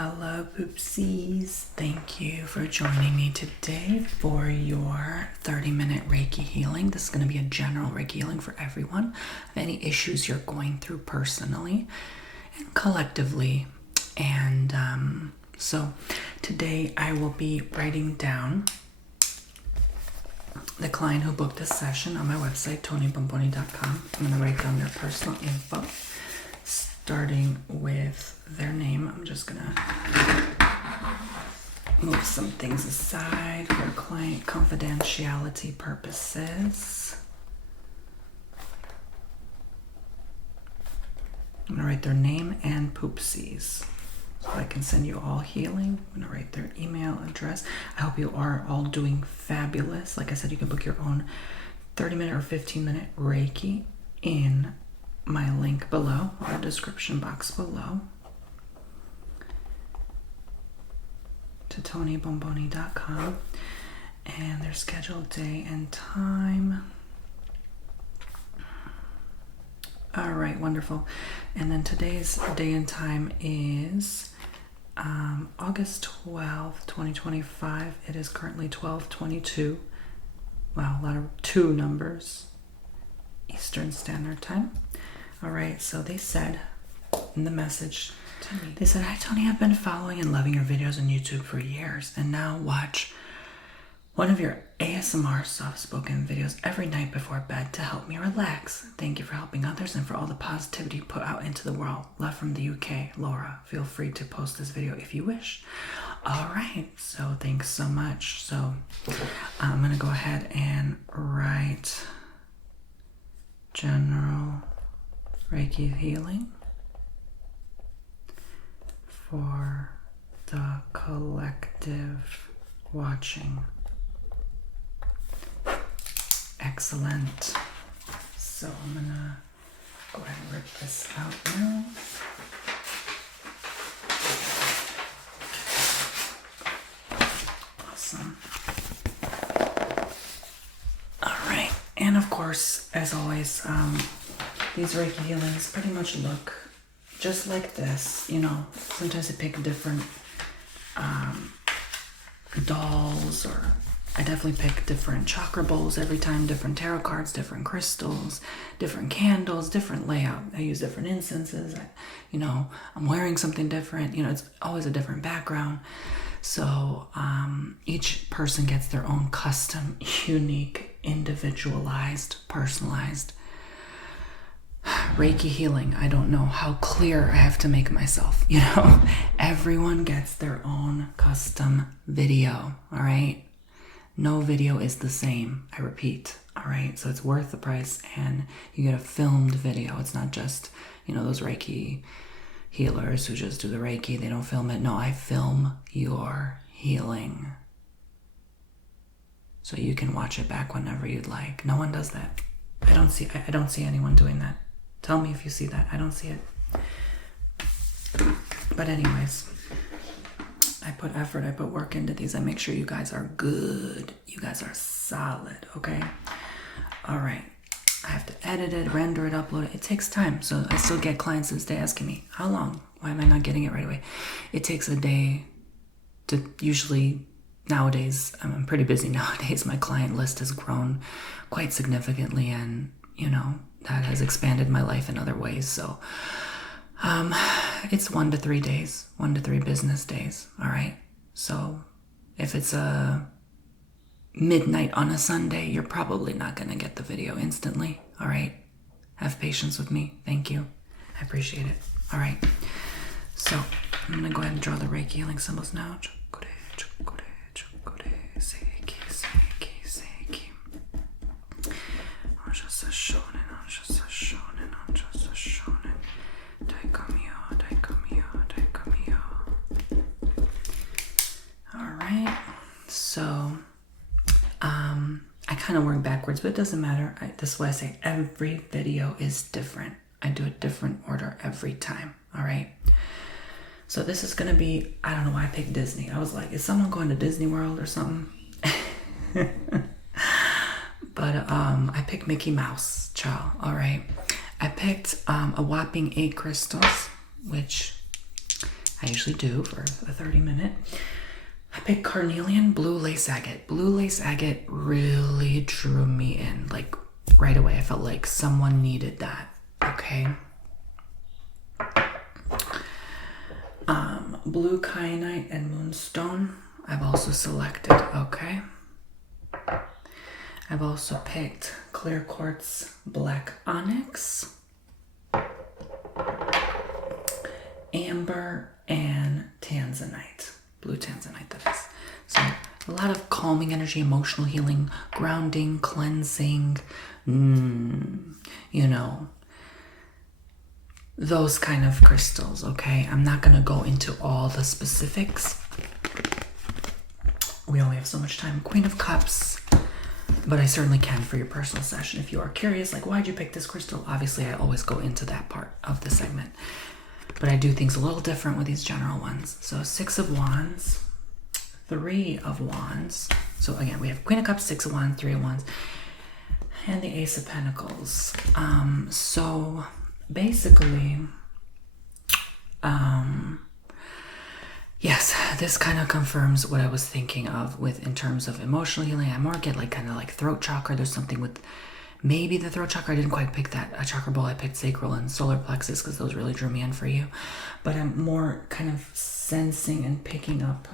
Hello, poopsies. Thank you for joining me today for your 30-minute Reiki healing. This is going to be a general Reiki healing for everyone. Any issues you're going through personally and collectively. And so today I will be writing down the client who booked this session on my website, tonybomboni.com. I'm going to write down their personal info, starting with their name. I'm just going to move some things aside for client confidentiality purposes. I'm going to write their name and poopsies so I can send you all healing. I'm going to write their email address. I hope you are all doing fabulous. Like I said, you can book your own 30-minute or 15-minute Reiki in my link below, or description box below, to tonybomboni.com, and their scheduled day and time. All right, wonderful. And then today's day and time is August 12th, 2025. It is currently 12:22. Wow, a lot of two numbers. Eastern Standard Time. All right, so they said in the message to me, they said, "Hi Tony, I've been following and loving your videos on YouTube for years and now watch one of your ASMR soft-spoken videos every night before bed to help me relax. Thank you for helping others and for all the positivity you put out into the world. Love from the UK, Laura. Feel free to post this video if you wish." All right, so thanks so much. So I'm going to go ahead and write general Reiki healing for the collective watching. Excellent. So I'm gonna go ahead and rip this out now. Awesome. All right, and of course, as always, these Reiki healings pretty much look just like this. You know, sometimes I pick different dolls, or I definitely pick different chakra bowls every time, different tarot cards, different crystals, different candles, different layout. I use different incenses. I'm wearing something different. It's always a different background. So each person gets their own custom, unique, individualized, personalized Reiki healing. I don't know how clear I have to make myself. Everyone gets their own custom video. All right. No video is the same. I repeat. All right. So it's worth the price, and you get a filmed video. It's not just, those Reiki healers who just do the Reiki. They don't film it. No, I film your healing, so you can watch it back whenever you'd like. No one does that. I don't see anyone doing that. Tell me if you see that. I don't see it. But anyways, I put effort, I put work into these. I make sure you guys are good. You guys are solid, okay? All right. I have to edit it, render it, upload it. It takes time. So I still get clients to this day asking me, how long? Why am I not getting it right away? It takes a day to usually, nowadays, I'm pretty busy nowadays. My client list has grown quite significantly, and, that has expanded my life in other ways. So it's 1 to 3 days, 1 to 3 business days. All right. So if it's a midnight on a Sunday, you're probably not going to get the video instantly. All right. Have patience with me. Thank you. I appreciate it. All right. So I'm going to go ahead and draw the Reiki healing symbols now. So, I kind of work backwards, but it doesn't matter. This is why I say every video is different. I do a different order every time. All right. So this is going to be, I don't know why I picked Disney. I was like, is someone going to Disney World or something? But I picked Mickey Mouse, child. All right. I picked a whopping 8 crystals, which I usually do for a 30-minute. I picked carnelian blue lace agate. Blue lace agate really drew me in. Like right away, I felt like someone needed that. Okay. Blue kyanite and moonstone. I've also selected. Okay. I've also picked clear quartz black onyx, amber, and tanzanite. Blue tanzanite, that is. So a lot of calming energy, emotional healing, grounding, cleansing, you know, those kind of crystals, okay? I'm not going to go into all the specifics. We only have so much time. Queen of Cups, but I certainly can for your personal session. If you are curious, like, why'd you pick this crystal? Obviously, I always go into that part of the segment. But I do things a little different with these general ones. So 6 of Wands, 3 of Wands. So again, we have Queen of Cups, 6 of Wands, 3 of Wands, and the Ace of Pentacles. So basically, yes, this kind of confirms what I was thinking of with in terms of emotional healing. I more get like kind of like throat chakra. There's something with maybe the throat chakra. I didn't quite pick that. A chakra bowl, I picked sacral and solar plexus because those really drew me in for you. But I'm more kind of sensing and picking up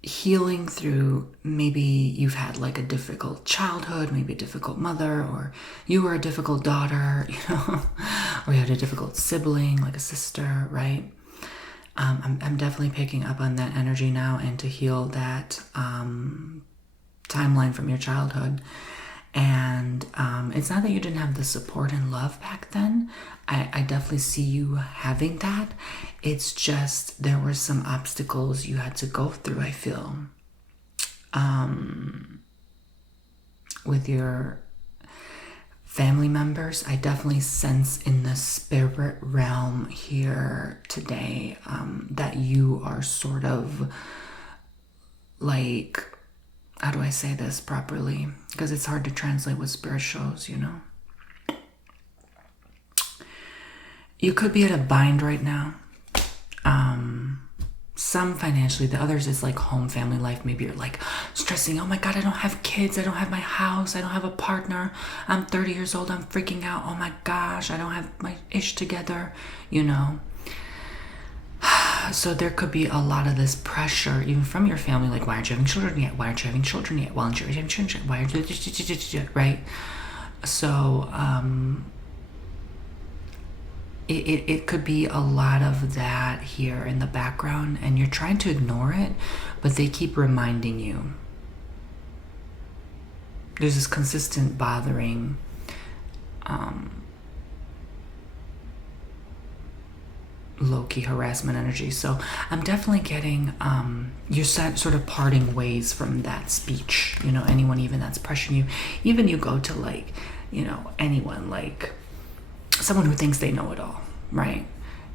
healing through maybe you've had like a difficult childhood, maybe a difficult mother, or you were a difficult daughter, you know, or you had a difficult sibling, like a sister, right? I'm definitely picking up on that energy now, and to heal that timeline from your childhood. And it's not that you didn't have the support and love back then. I definitely see you having that. It's just there were some obstacles you had to go through, I feel, with your family members. I definitely sense in the spirit realm here today that you are sort of like, how do I say this properly? Because it's hard to translate what spirit shows, you know. You could be at a bind right now. Some financially, the others is like home, family life. Maybe you're like stressing, oh my God, I don't have kids. I don't have my house. I don't have a partner. I'm 30 years old. I'm freaking out. Oh my gosh, I don't have my ish together, you know. So there could be a lot of this pressure, even from your family, like, why aren't you having children yet? Why aren't you having children yet? Why aren't you having children yet? Why aren't you, right? So, it could be a lot of that here in the background, and you're trying to ignore it, but they keep reminding you. There's this consistent bothering, low-key harassment energy. So I'm definitely getting you're sort of parting ways from that speech, you know. Anyone even that's pressuring you, even you go to like, you know, anyone like someone who thinks they know it all, right?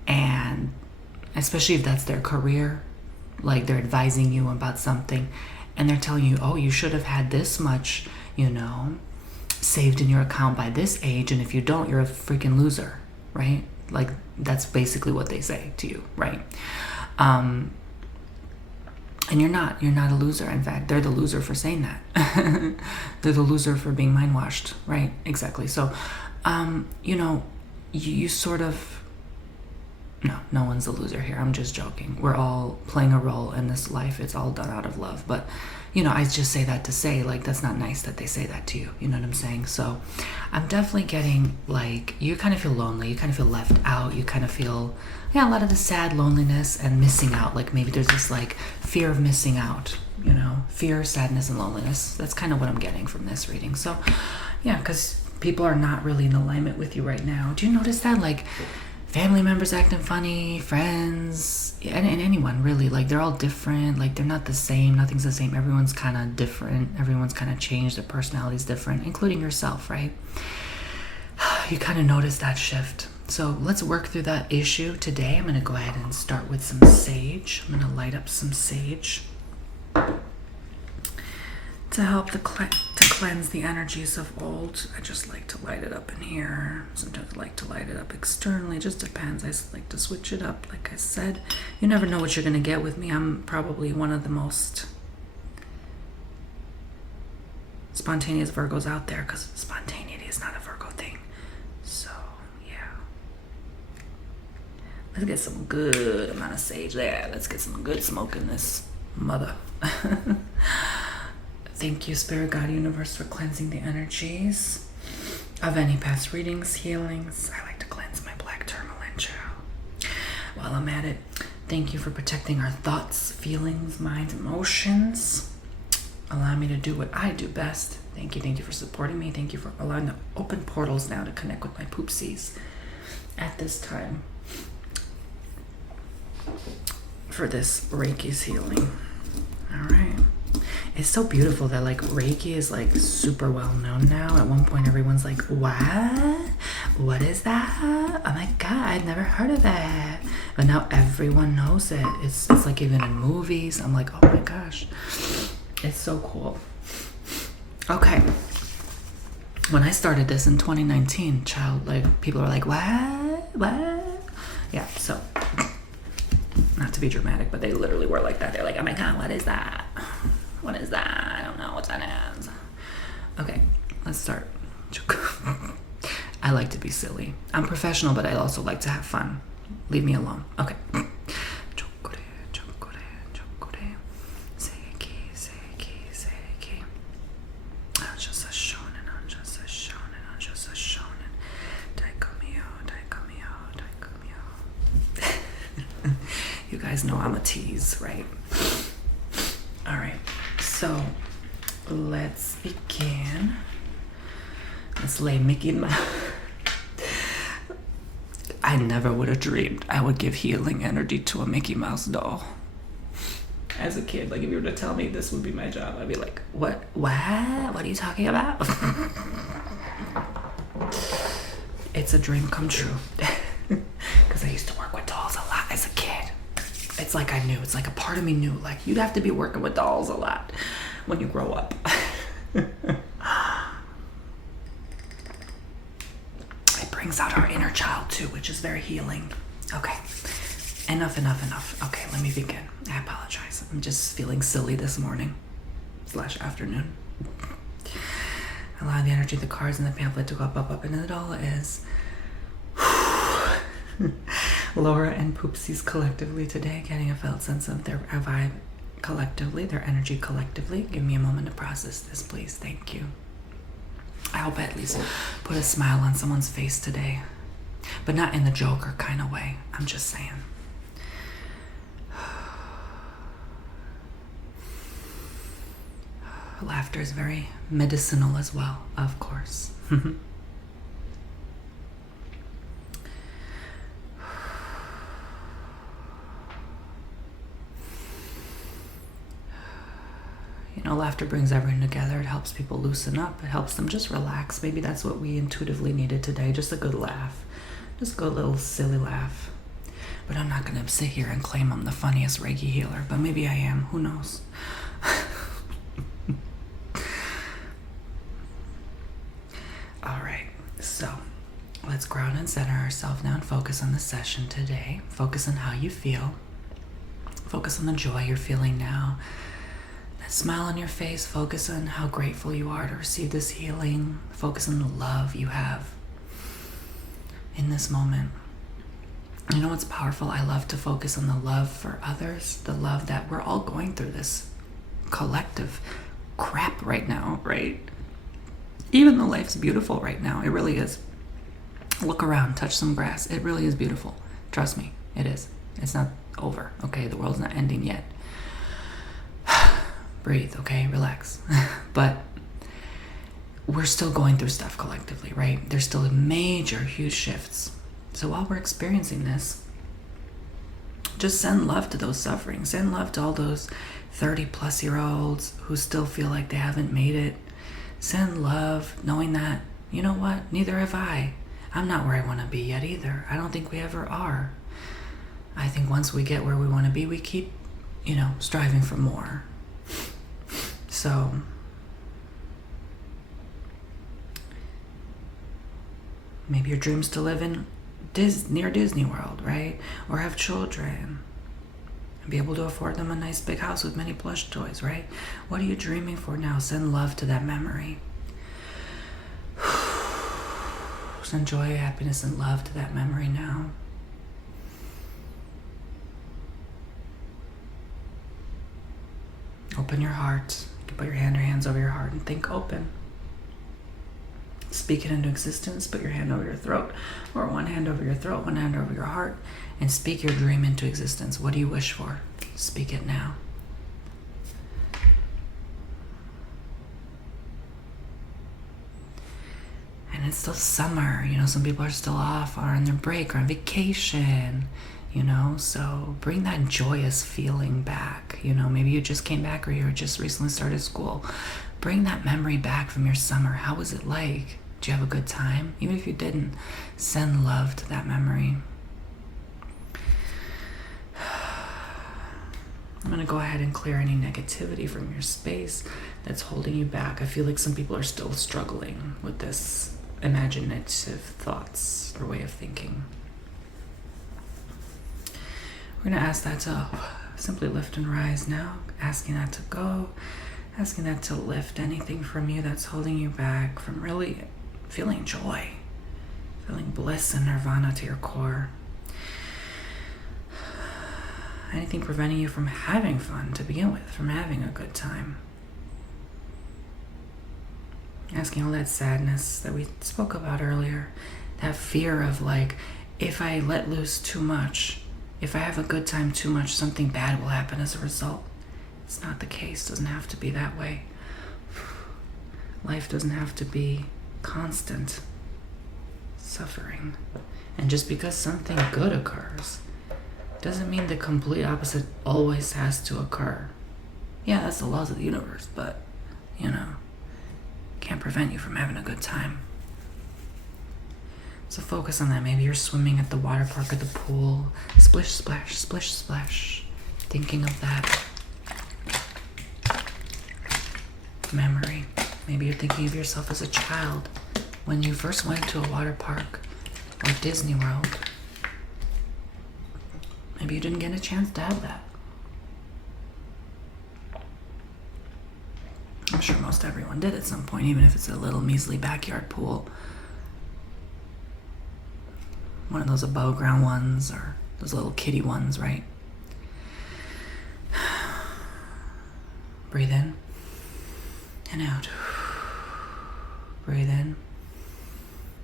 And especially if that's their career, like they're advising you about something and they're telling you, oh, you should have had this much, you know, saved in your account by this age, and if you don't, you're a freaking loser, right? Like that's basically what they say to you, right? And you're not a loser. In fact, they're the loser for saying that. They're the loser for being mind washed, right? Exactly. So you know, you sort of, no one's a loser here. I'm just joking. We're all playing a role in this life. It's all done out of love. But, you know, I just say that to say, like, that's not nice that they say that to you. You know what I'm saying? So I'm definitely getting, like, you kind of feel lonely. You kind of feel left out. You kind of feel, yeah, a lot of the sad loneliness and missing out. Like, maybe there's this, like, fear of missing out, you know, fear, sadness, and loneliness. That's kind of what I'm getting from this reading. So, yeah, because people are not really in alignment with you right now. Do you notice that? Like, family members acting funny, friends, and anyone really, like they're all different. Like they're not the same. Nothing's the same. Everyone's kind of different. Everyone's kind of changed. Their personality's different, including yourself, right? You kind of notice that shift. So let's work through that issue today. I'm going to go ahead and start with some sage. I'm going to light up some sage to help to cleanse the energies of old. I just like to light it up in here. Sometimes I like to light it up externally. It just depends. I like to switch it up. Like I said, you never know what you're going to get with me. I'm probably one of the most spontaneous Virgos out there, because spontaneity is not a Virgo thing. So, yeah. Let's get some good amount of sage there. Let's get some good smoke in this mother. Thank you, Spirit, God, Universe, for cleansing the energies of any past readings, healings. I like to cleanse my black tourmaline, child. While I'm at it, thank you for protecting our thoughts, feelings, minds, emotions. Allow me to do what I do best. Thank you. Thank you for supporting me. Thank you for allowing to open portals now to connect with my poopsies at this time for this Reiki's healing. All right. It's so beautiful that like Reiki is like super well known now. At one point everyone's like, what is that? Oh my god, I've never heard of that. But now everyone knows it. It's like even in movies. I'm like, oh my gosh, it's so cool. Okay, when I started this in 2019, child, like people are like, what? Yeah, so not to be dramatic, but they literally were like that. They're like, oh my god, what is that? What is that? I don't know what that is. Okay, let's start. I like to be silly. I'm professional, but I also like to have fun. Leave me alone. Okay. You guys know I'm a tease, right? All right. So let's begin. Let's lay Mickey in my... I never would have dreamed I would give healing energy to a Mickey Mouse doll. As a kid, like if you were to tell me this would be my job, I'd be like, what? What are you talking about? It's a dream come true. Because I used to work with dolls a lot as a kid. It's like I knew. It's like a part of me knew. Like, you'd have to be working with dolls a lot when you grow up. It brings out our inner child, too, which is very healing. Okay. Enough. Okay, let me begin. I apologize. I'm just feeling silly this morning / afternoon. Allow the energy of the cards and the pamphlet to go up, and it all is... Laura and Poopsies collectively today, getting a felt sense of their vibe collectively, their energy collectively. Give me a moment to process this, please. Thank you. I hope I at least put a smile on someone's face today, but not in the Joker kind of way. I'm just saying. Laughter is very medicinal as well, of course. You know, laughter brings everyone together. It helps people loosen up. It helps them just relax. Maybe that's what we intuitively needed today. Just a good laugh. Just a good little silly laugh. But I'm not going to sit here and claim I'm the funniest Reiki healer. But maybe I am. Who knows? All right. So let's ground and center ourselves now and focus on the session today. Focus on how you feel. Focus on the joy you're feeling now. That smile on your face. Focus on how grateful you are to receive this healing. Focus on the love you have in this moment. You know what's powerful? I love to focus on the love for others. The love that we're all going through this collective crap right now, right? Even though life's beautiful right now, it really is. Look around, touch some grass. It really is beautiful. Trust me, it is. It's not over, okay? The world's not ending yet. Breathe, okay? Relax. But we're still going through stuff collectively, right? There's still major, huge shifts. So while we're experiencing this, just send love to those suffering. Send love to all those 30-plus-year-olds who still feel like they haven't made it. Send love knowing that, you know what? Neither have I. I'm not where I want to be yet either. I don't think we ever are. I think once we get where we want to be, we keep, striving for more. So Maybe your dream's to live in near Disney World, right? Or have children and be able to afford them a nice big house with many plush toys, right? What are you dreaming for now? Send love to that memory. Send joy, happiness, and love to that memory now. Open your heart. You can put your hands over your heart and think open. Speak it into existence. Put your hand over your throat, or one hand over your throat, one hand over your heart, and speak your dream into existence. What do you wish for? Speak it now. And it's still summer, some people are still off or on their break or on vacation, so bring that joyous feeling back. Maybe you just came back or you just recently started school. Bring that memory back from your summer. How was it like? Did you have a good time? Even if you didn't, send love to that memory. I'm going to go ahead and clear any negativity from your space that's holding you back. I feel like some people are still struggling with this imaginative thoughts or way of thinking. We're going to ask that to simply lift and rise now, asking that to go, asking that to lift anything from you that's holding you back from really feeling joy, feeling bliss and nirvana to your core. Anything preventing you from having fun to begin with, from having a good time. Asking all that sadness that we spoke about earlier, that fear of if I let loose too much, if I have a good time too much, something bad will happen as a result. It's not the case. It doesn't have to be that way. Life doesn't have to be constant suffering. And just because something good occurs doesn't mean the complete opposite always has to occur. Yeah, that's the laws of the universe, but, can't prevent you from having a good time. So focus on that. Maybe you're swimming at the water park or the pool. Splish, splash, splish, splash. Thinking of that memory. Maybe you're thinking of yourself as a child when you first went to a water park or Disney World. Maybe you didn't get a chance to have that. I'm sure most everyone did at some point, even if it's a little measly backyard pool. One of those above ground ones or those little kiddie ones, right? Breathe in and out. Breathe in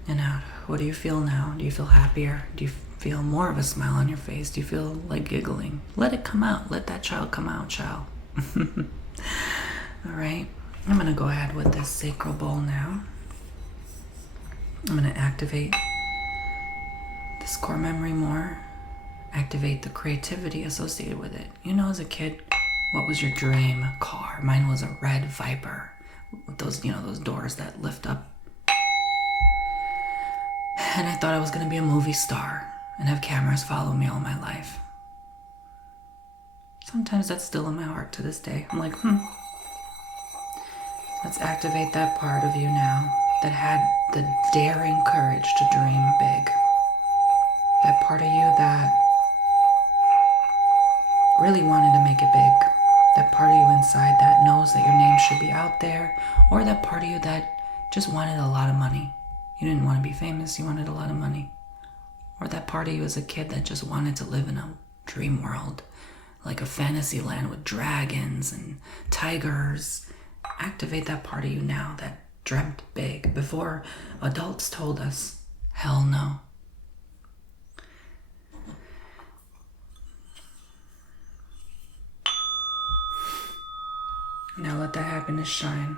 and out. What do you feel now? Do you feel happier? Do you feel more of a smile on your face? Do you feel like giggling? Let it come out. Let that child come out, child. All right. I'm going to go ahead with this sacral bowl now. I'm going to activate this core memory more. Activate the creativity associated with it. As a kid, what was your dream car? Mine was a red Viper with those, those doors that lift up. And I thought I was going to be a movie star and have cameras follow me all my life. Sometimes that's still in my heart to this day. I'm like, Let's activate that part of you now that had the daring courage to dream big. That part of you that really wanted to make it big. That part of you inside that knows that your name should be out there. Or that part of you that just wanted a lot of money. You didn't want to be famous, you wanted a lot of money. Or that part of you as a kid that just wanted to live in a dream world. Like a fantasy land with dragons and tigers. Activate that part of you now that dreamt big before adults told us, hell no. Now let that happiness shine.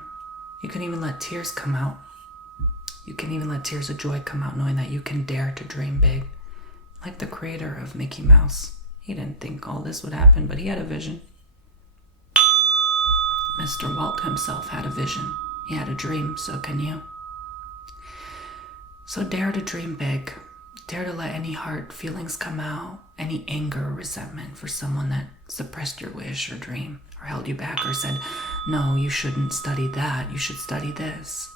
You can even let tears come out. You can even let tears of joy come out knowing that you can dare to dream big. Like the creator of Mickey Mouse. He didn't think all this would happen, but he had a vision. Mr. Walt himself had a vision. He had a dream, so can you. So dare to dream big. Dare to let any hard feelings come out, any anger or resentment for someone that suppressed your wish or dream, or held you back, or said, no, you shouldn't study that, you should study this.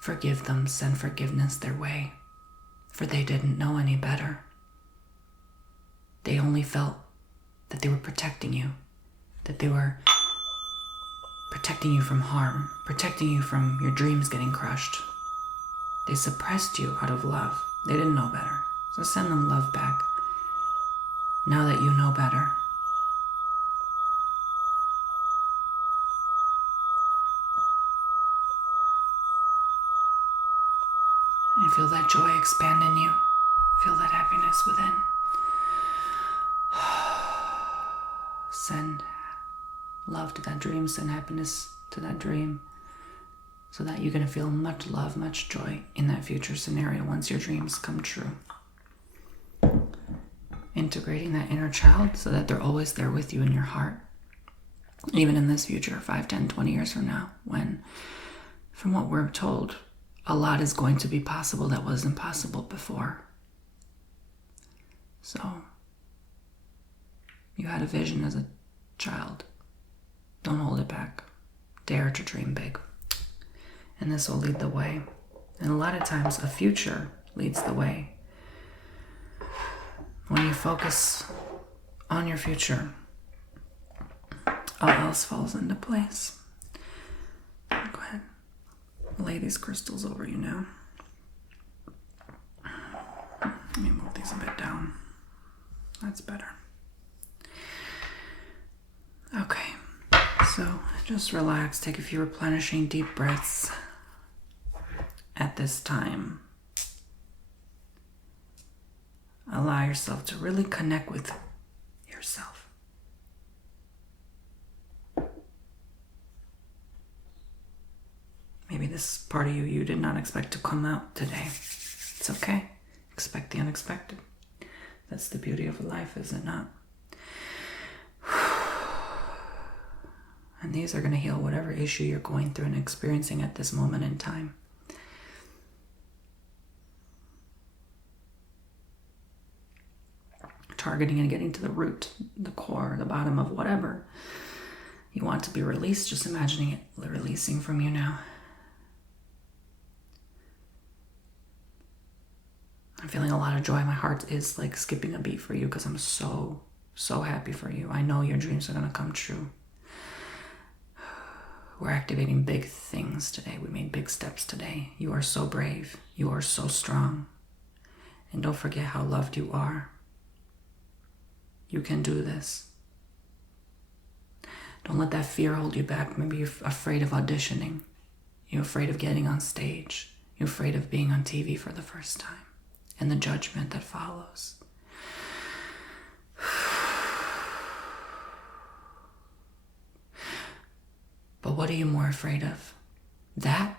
Forgive them, send forgiveness their way. for they didn't know any better. They only felt that they were protecting you, that they were protecting you from harm, protecting you from your dreams getting crushed. They suppressed you out of love. They didn't know better. So send them love back. Now that you know better. And feel that joy expand in you. Feel that happiness within. Send love to that dream. Send happiness to that dream. So that you're going to feel much love, much joy in that future scenario once your dreams come true. Integrating that inner child so that they're always there with you in your heart. Even in this future, 5, 10, 20 years from now, when, from what we're told, a lot is going to be possible that wasn't possible before. So, you had a vision as a child. Don't hold it back. Dare to dream big. And this will lead the way. And a lot of times, a future leads the way. When you focus on your future, all else falls into place. Go ahead. Lay these crystals over you now. Let me move these a bit down. That's better. Okay. So just relax. Take a few replenishing deep breaths at this time. Allow yourself to really connect with yourself. Maybe this part of you did not expect to come out today. It's okay. Expect the unexpected. That's the beauty of life, is it not? And these are going to heal whatever issue you're going through and experiencing at this moment in time. Targeting and getting to the root, the core, the bottom of whatever you want to be released. Just imagining it releasing from you now. I'm feeling a lot of joy. My heart is like skipping a beat for you because I'm so happy for you. I know your dreams are going to come true. We're activating big things today. We made big steps today. You are so brave. You are so strong. And don't forget how loved you are. You can do this. Don't let that fear hold you back. Maybe you're afraid of auditioning. You're afraid of getting on stage. You're afraid of being on TV for the first time. And the judgment that follows. But what are you more afraid of? That?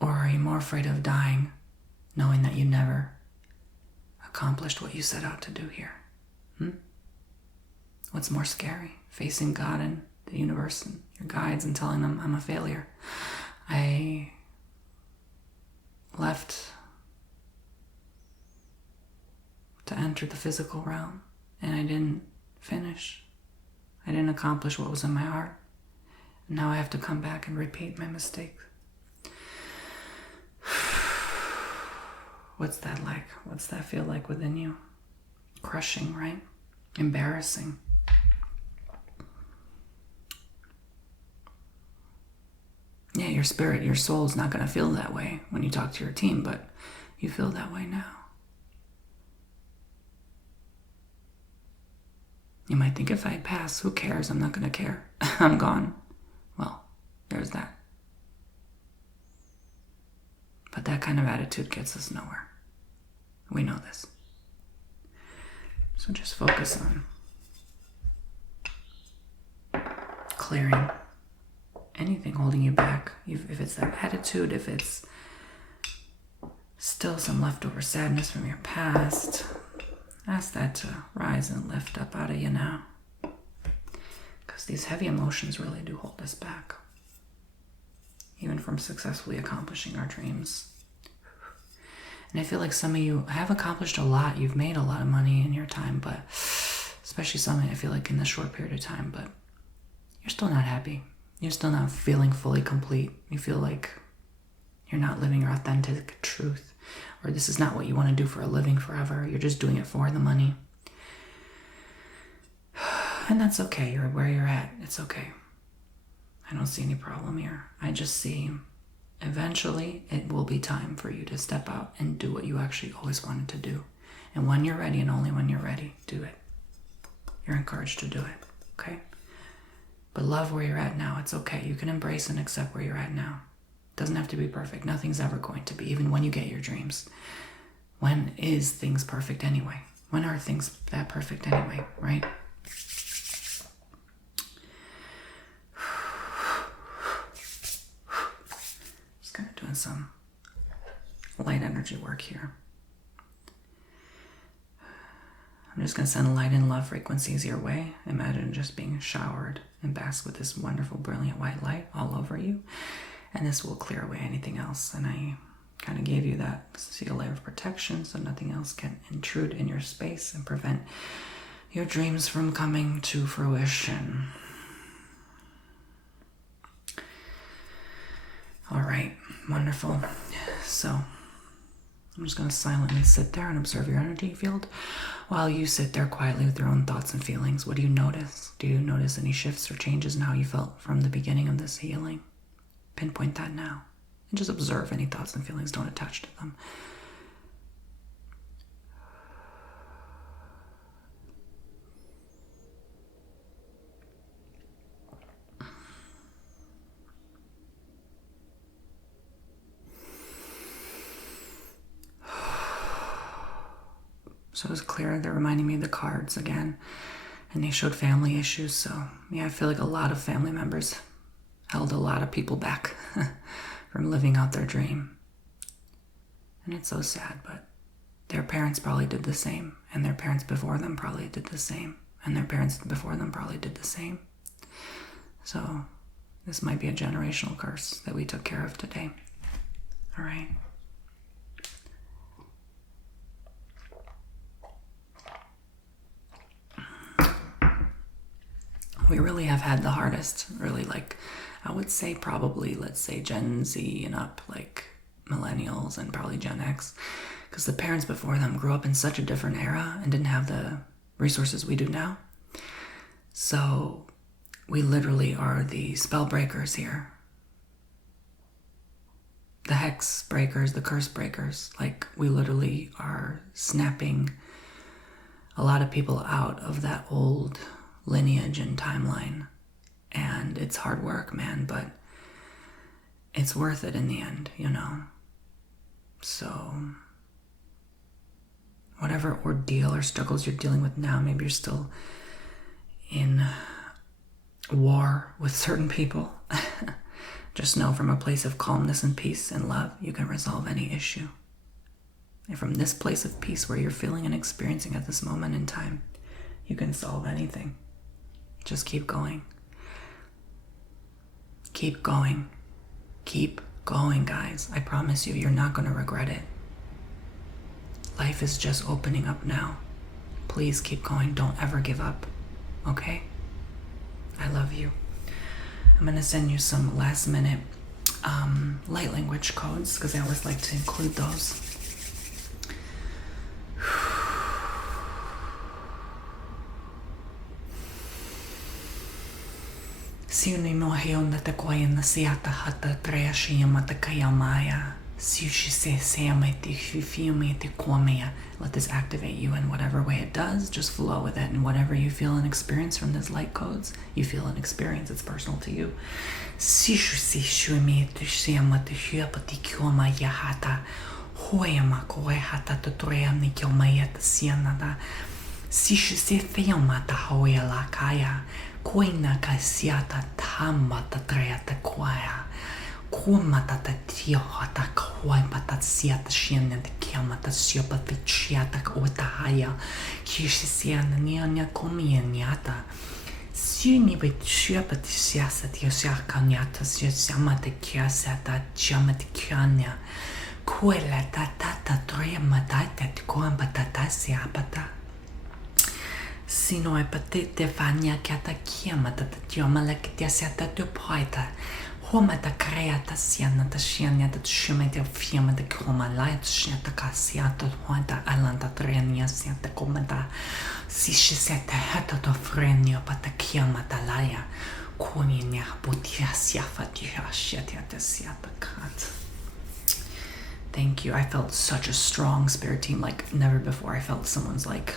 Or are you more afraid of dying, knowing that you never accomplished what you set out to do here? What's more scary? Facing God and the universe and your guides and telling them I'm a failure. I left to enter the physical realm and I didn't finish. I didn't accomplish what was in my heart. And now I have to come back and repeat my mistakes. What's that like? What's that feel like within you? Crushing, right? Embarrassing. Yeah, your spirit, your soul is not going to feel that way when you talk to your team, but you feel that way now. You might think, if I pass, who cares? I'm not going to care. I'm gone. Well, there's that. But that kind of attitude gets us nowhere. We know this. So just focus on clearing anything holding you back. If it's that attitude, if it's still some leftover sadness from your past, ask that to rise and lift up out of you now. Because these heavy emotions really do hold us back. Even from successfully accomplishing our dreams. And I feel like some of you have accomplished a lot. You've made a lot of money in your time, but especially some, I feel like in this short period of time, but you're still not happy. You're still not feeling fully complete. You feel like you're not living your authentic truth. or this is not what you want to do for a living forever. You're just doing it for the money. And that's okay. You're where you're at. It's okay. I don't see any problem here. I just see eventually it will be time for you to step out and do what you actually always wanted to do. And when you're ready, and only when you're ready, do it. You're encouraged to do it, okay? But love where you're at now. It's okay. You can embrace and accept where you're at now. It doesn't have to be perfect. Nothing's ever going to be, even when you get your dreams. When is things perfect anyway? When are things that perfect anyway, right? Just kind of doing some light energy work here. I'm just going to send light and love frequencies your way. Imagine just being showered and bask with this wonderful, brilliant white light all over you. And this will clear away anything else. And I kind of gave you that seal layer of protection so nothing else can intrude in your space and prevent your dreams from coming to fruition. All right, wonderful. So I'm just going to silently sit there and observe your energy field while you sit there quietly with your own thoughts and feelings. What do you notice? Do you notice any shifts or changes in how you felt from the beginning of this healing? Pinpoint that now. And just observe any thoughts and feelings. Don't attach to them. So it was clear. They're reminding me of the cards again. And they showed family issues. So yeah, I feel like a lot of family members held a lot of people back from living out their dream. And it's so sad, but their parents probably did the same. And their parents before them probably did the same. And their parents before them probably did the same. So this might be a generational curse that we took care of today. All right. We really have had the hardest, really, like, I would say probably, let's say Gen Z and up, like millennials and probably Gen X, because the parents before them grew up in such a different era and didn't have the resources we do now. So we literally are the spell breakers here. The hex breakers, the curse breakers. Like, we literally are snapping a lot of people out of that old lineage and timeline. And it's hard work, man, but it's worth it in the end, you know? So whatever ordeal or struggles you're dealing with now, maybe you're still in war with certain people. Just know from a place of calmness and peace and love, you can resolve any issue. And from this place of peace where you're feeling and experiencing at this moment in time, you can solve anything. Just keep going. Keep going. Keep going, guys. I promise you, you're not going to regret it. Life is just opening up now. Please keep going. Don't ever give up. Okay? I love you. I'm going to send you some last minute light language codes because I always like to include those. Siuni no heonda te koina siata hata treashi yamata kayamaya. Sushi se sameti fiumi te komea. Let this activate you in whatever way it does. Just flow with it, and whatever you feel and experience from these light codes, you feel and experience. It's personal to you. Sishu se shumi te samati hyapati komaya hata. Hoyama koe hata te treani komaya te sianada. Sishu se theomata hoya la kaya. Koina ka siata tamata treata koya. Kuomata ta tiohata koipata siata shiana de kiamata siopati chiata otahaya. Kishisiana niania komianiata. Suni with siopati siasa tiosiakanyata siamata kiasata chiamati kiania. Kuela tata treamata koambata siapata. Sino e patete fania kata kiamata tiomala kitia siata tu poita. Homa da creata siana da shiania da shume de fiamma de coma light shiata casiato huanta alanda trenia siata comanda si shiseta hata to frenio patakiama dalaya kuminia butia siafa dia shiata da siata kat. Thank you. I felt such a strong spirit team like never before. I felt someone's like,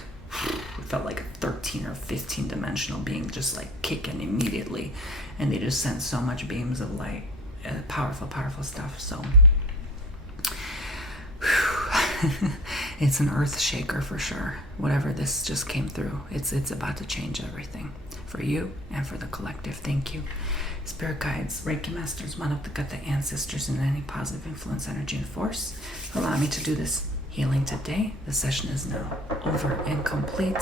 it felt like a 13 or 15 dimensional being just like kicking immediately, and they just sent so much beams of light. Powerful stuff. So it's an earth shaker for sure. Whatever this just came through, it's about to change everything for you and for the collective. Thank you. Spirit guides, Reiki masters, the ancestors, and any positive influence, energy, and force, allow me to do this healing today. The session is now over and complete.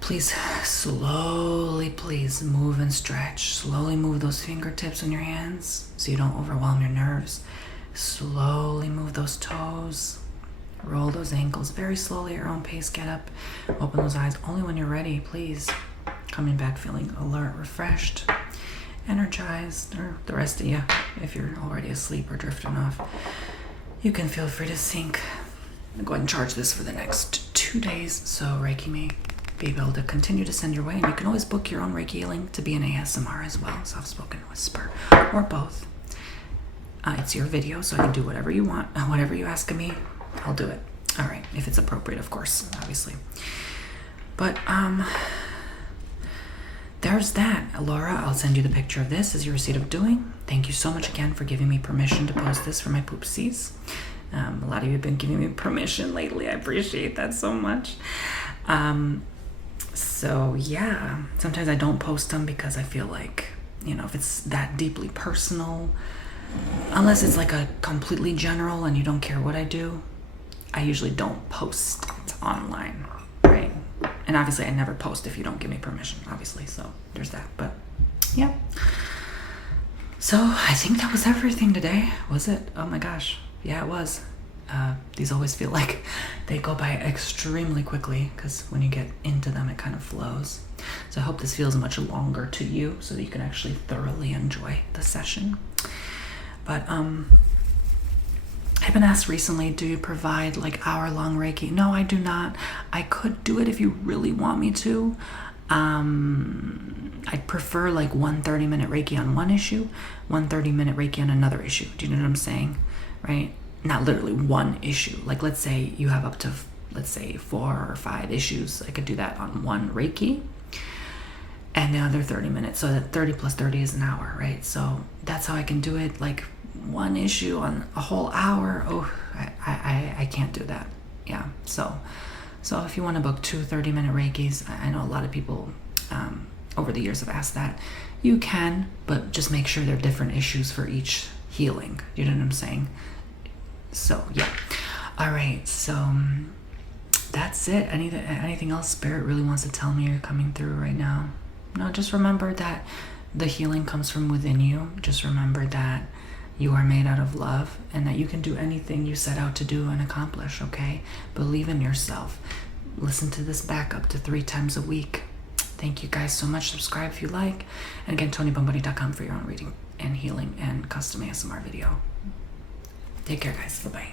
Please slowly, please move and stretch. Slowly move those fingertips on your hands so you don't overwhelm your nerves. Slowly move those toes. Roll those ankles very slowly at your own pace. Get up, open those eyes only when you're ready, please. Coming back feeling alert, refreshed, energized, or the rest of you, if you're already asleep or drifting off, you can feel free to sink. I'm going to go ahead and charge this for the next 2 days, so Reiki may be able to continue to send your way, and you can always book your own Reiki healing to be an ASMR as well, soft-spoken whisper, or both. It's your video, so I can do whatever you want, whatever you ask of me, I'll do it. All right, if it's appropriate, of course, obviously. But there's that. Laura, I'll send you the picture of this as your receipt of doing. Thank you so much again for giving me permission to post this for my poopsies. A lot of you have been giving me permission lately. I appreciate that so much. So yeah, sometimes I don't post them because I feel like, if it's that deeply personal, unless it's like a completely general and you don't care what I do, I usually don't post it online, right? And obviously I never post if you don't give me permission, obviously, so there's that. But yeah, so I think that was everything today. Was it? Oh my gosh, yeah, it was. These always feel like they go by extremely quickly because when you get into them it kind of flows. So I hope this feels much longer to you so that you can actually thoroughly enjoy the session. But I've been asked recently, do you provide like hour-long Reiki? No, I do not. I could do it if you really want me to. I'd prefer like 1 30-minute Reiki on one issue, 1 30-minute Reiki on another issue. Do you know what I'm saying? Right? Not literally one issue. Like let's say you have up to, 4 or 5 issues. I could do that on one Reiki and the other 30 minutes. So that 30 plus 30 is an hour, right? So that's how I can do it. Like one issue on a whole hour. Oh, I can't do that. Yeah. So if you want to book 2 30-minute Reikis, I know a lot of people over the years have asked that. You can, but just make sure they're different issues for each healing. You know what I'm saying? So yeah. All right. So that's it. Anything else Spirit really wants to tell me you're coming through right now? No, just remember that the healing comes from within you. Just remember that you are made out of love and that you can do anything you set out to do and accomplish, okay? Believe in yourself. Listen to this back up to 3 times a week. Thank you guys so much. Subscribe if you like. And again, TonyBomboni.com for your own reading and healing and custom ASMR video. Take care, guys. Bye-bye.